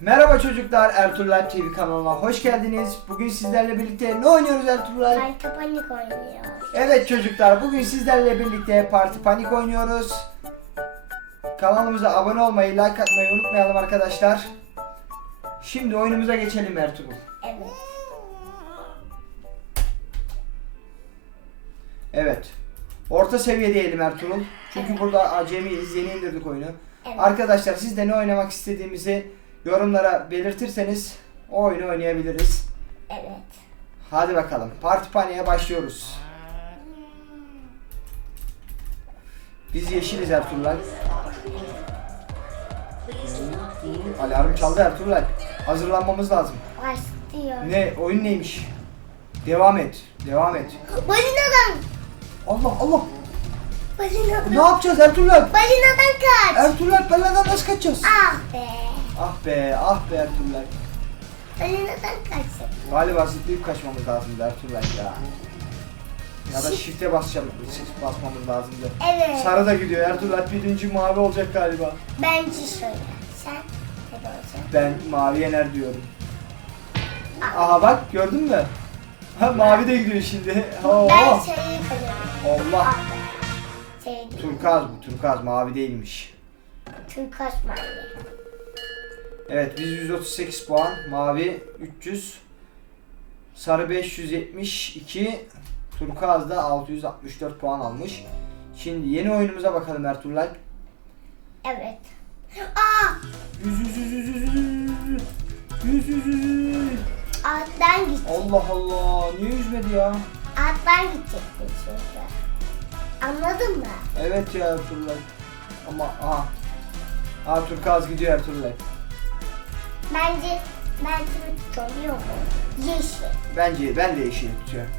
Merhaba çocuklar, Ertuğrul TV kanalına hoş geldiniz. Bugün sizlerle birlikte ne oynuyoruz Ertuğrul? Harita panik oynuyor. Evet çocuklar, bugün sizlerle birlikte Parti Panik oynuyoruz. Kanalımıza abone olmayı, like atmayı unutmayalım arkadaşlar. Şimdi oyunumuza geçelim Ertuğrul. Evet. Evet. Orta seviye diyelim Ertuğrul. Çünkü burada acemiyiz, yeni indirdik oyunu. Evet. Arkadaşlar siz de ne oynamak istediğimizi yorumlara belirtirseniz o oyunu oynayabiliriz. Evet. Hadi bakalım. Parti Panik'e başlıyoruz. Biz yeşiliz Ertuğrul. Alarm çaldı Ertuğrul. Hazırlanmamız lazım. Başlıyor. Ne? Oyun neymiş? Devam et. Devam et. Balinadan. Allah Allah. Balinadan. Ne yapacağız Ertuğrul? Balinadan kaç. Ertuğrul beladan nasıl kaçacağız? Ah be. Ah be, ah be Ertuğrul. Balinadan kaç. Galiba zıplayıp kaçmamız lazımdı Ertuğrul ya. Ya da shift'e basacağım, shift basmamız lazımdı. Evet. Sarı da gidiyor. Ertuğrul birinci mavi olacak galiba. Bence şöyle. Sen ne olacaksın? Ben mavi yener diyorum. Aha bak gördün mü? Ha mavi de gidiyor şimdi. Oo. Ben şeyi kazanırım. Allah. Ah. Şey değil. Turkaz bu, turkaz mavi değilmiş. Türk mavi. Evet biz 138 puan. Mavi 300. Sarı 572. Turkuaz da 664 puan almış. Şimdi yeni oyunumuza bakalım Ertuğrul Evet. Aa! 100 100 100 100 100 100 100 100 Alttan gitti. Allah Allah. Niye yüzmedi ya? Alttan gidecekti çünkü. Anladın mı? Evet ya Ertuğrul Ama aha. Aa Turkuaz gidiyor Ertuğrul Bence ben kimi tutuyorum biliyor musun? Yeşil. Bence ben de yeşil tutuyorum.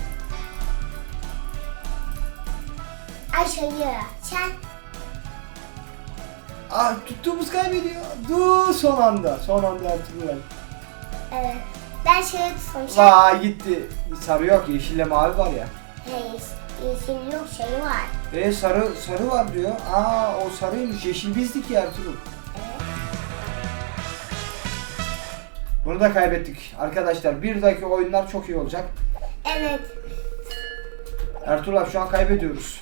Aşağıya. Sen Aa tuttuğumuz kaybediyor. Dur son anda. Son anda Ertuğrul. evet. Ben şeye tutuyorum. Sen Vay gitti. Sarı yok yeşille mavi var ya. Hayır. Yeşil yok şey var. E sarı sarı var diyor. Aa o sarıymış. Yeşil bizdik ya Ertuğrul. Bunu da kaybettik. Arkadaşlar bir dahaki oyunlar çok iyi olacak. Evet. Ertuğrul abi şu an kaybediyoruz.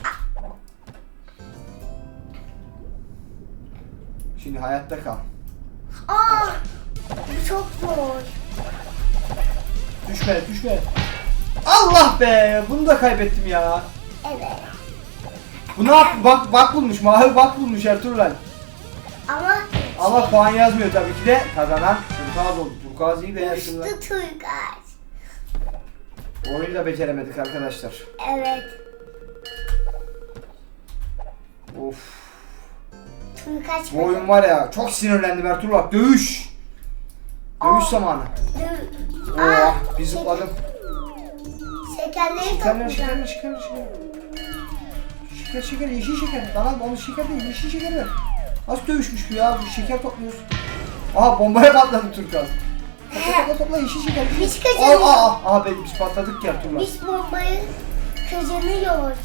Şimdi hayatta kal. Aa! Bu çok zor. Düşme düşme. Allah be bunu da kaybettim ya. Evet. Bu ne yap? Bak bak bulmuş. Mavi bak bulmuş Ertuğrul abi. Ama Ama puan yazmıyor tabii ki de. Kazanan Turkuaz oldu. Turkuaz iyi be Ertuğrul abi. uçtu Turgay. Oyunu da beceremedik arkadaşlar. Evet. Of. Turkaç Bu oyun var ya çok sinirlendim Ertuğrul bak dövüş. Dövüş Aa. zamanı. Dur. Oh bir zıpladım. Şekerleri Şekerler toplayacağım. şekerler şekerler şeker. Şeker şeker yeşil şeker. Bana onu şeker değil yeşil şeker ver. Nasıl dövüşmüş bu ya? Bu şeker topluyoruz. Aha bombaya patladı Turkaz. Topla topla topla yeşil şeker. yeşil- Hiç kaçırmıyor. Aa, aa, aa, be- biz patladık ya Turkaz. Biz bombayı kazanıyoruz.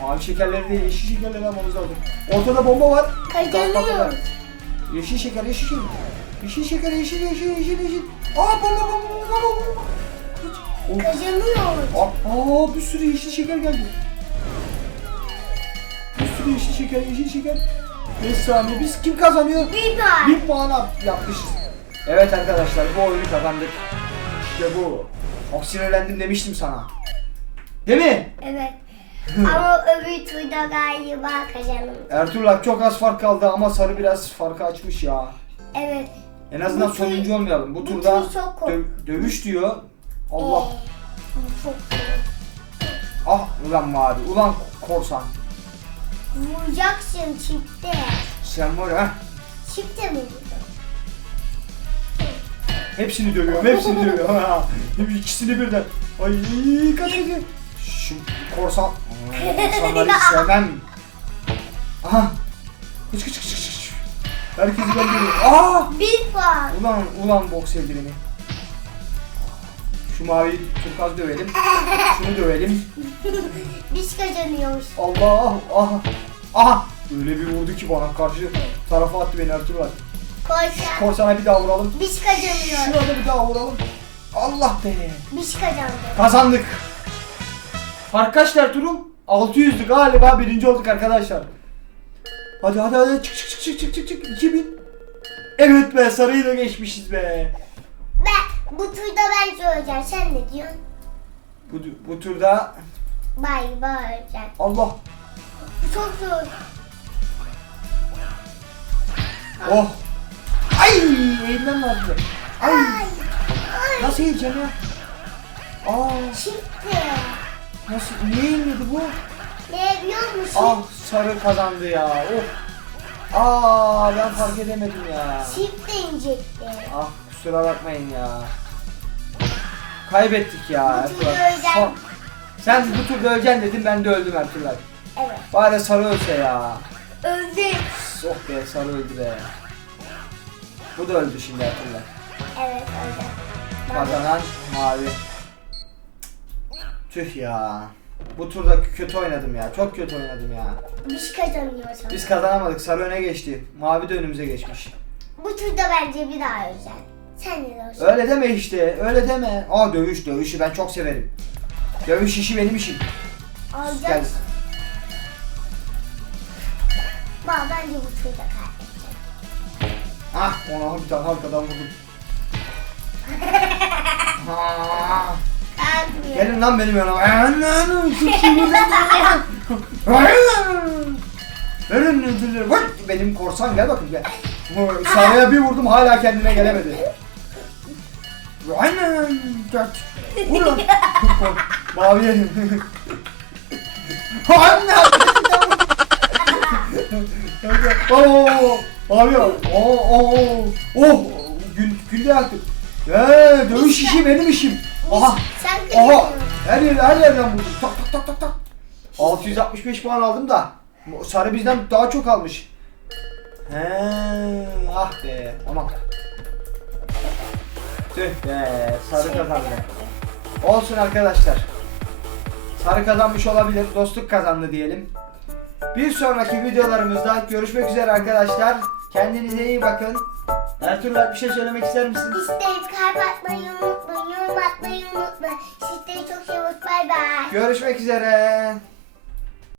Mavi şekerleri değil yeşil şekerleri almamız lazım. Ortada bomba var. Kazanıyoruz. Yeşil şeker yeşil şeker. Yeşil şeker yeşil yeşil yeşil yeşil. Aa bomba bomba bomba bomba. Of. Kazanıyoruz. Aa, aa bir sürü yeşil şeker geldi. Bir sürü yeşil şeker, yeşil şeker. 5 saniye. Biz kim kazanıyor? Bir puan yap- yapmışız. Evet arkadaşlar bu oyunu kazandık. İşte bu. Çok sinirlendim demiştim sana. Değil mi? Evet. Ama öbür turda galiba kazanırız. Ertuğrul abi çok az fark kaldı ama sarı biraz farkı açmış ya. Evet. En azından Bu tur- sonuncu olmayalım. Bu bu turda tur çok kork- dö- dövüş diyor. Allah. Ee, çok zor. Ah ulan mavi. Ulan korsan. Vuracaksın çifte. Sen var ya. Çifte mi? Hepsini dövüyorum, hepsini dövüyorum. Ha, İkisini birden. Ay kaç kaç. Şu korsan. Hiç sevmem. Aha. Kıç kıç kıç kıç. Herkesi dövüyorum. Aa! Bir puan. Ulan ulan boks eldiveni. Şu mavi turkaz dövelim. Şunu dövelim. Biz kazanıyoruz. Allah! Aha! Aha! Öyle bir vurdu ki bana karşı tarafa attı beni Ertuğrul. abi. Korsan. Korsana bir daha vuralım. Biz kazanıyoruz. Şuna da bir daha vuralım. Allah be. Biz kazandık. Kazandık. Kaç Ertuğrul? 600'lü galiba birinci olduk arkadaşlar. Hadi hadi hadi çık çık çık çık çık çık çık 2000. Evet be sarıyı da geçmişiz be. Ben bu turda ben söyleyeceğim. Sen ne diyorsun? Bu, bu turda Bay bağıracak. Allah Çok zor. oh. Ay elimden vardı. Ay nasıl yiyeceğim ya? Aa Çıktı. nasıl niye inmedi bu? Ne biliyor musun? Ah sarı kazandı ya. Of. Aa ben fark edemedim ya. Çift de inecekti. Ah kusura bakmayın ya. Kaybettik ya. Bu turda. Son- Sen bu turda öleceksin dedin ben de öldüm Ertuğrul. Evet. Bari sarı ölse ya. Öldü. Oh be sarı öldü be. Bu da öldü şimdi Ertuğrul. Evet öldü. Kazanan mavi. Tüh ya. Bu turda kötü oynadım ya. Çok kötü oynadım ya. Biz kazanıyoruz. Biz kazanamadık. Sarı öne geçti. Mavi de önümüze geçmiş. Bu turda bence bir daha öleceksin. Sen ne diyorsun? Öyle deme işte. Öyle deme. Aa dövüş dövüşü ben çok severim. Dövüş işi benim işim. Gel. Alacaksın. Bak bence bu turda ona bir tane arkadan vurdum. Gelin lan benim yanıma. Verin ödülleri. Vay, Benim korsan gel bakın gel. Bu Sarıya bir vurdum hala kendine gelemedi. Aynen. dört. Vur lan. Maviye. Anne. Oo, mavi. Oo, oo. Oh, gün günde yaktım. Eee dövüş işi benim işim. Aha. Sen Aha. Her yer her yerden vurdum. Tak tak tak tak tak. 665 puan aldım da. Sarı bizden daha çok almış. He, ah be. Aman. Tüh be. Sarı kazandı. Olsun arkadaşlar. Sarı kazanmış olabilir. Dostluk kazandı diyelim. Bir sonraki videolarımızda görüşmek üzere arkadaşlar. Kendinize iyi bakın. Ertuğrul bir şey söylemek ister misin? İsterim kalp atmayı unutmayın. Yorum atmayı unutmayın. Sizleri çok seviyoruz. Bay bay. Görüşmek üzere.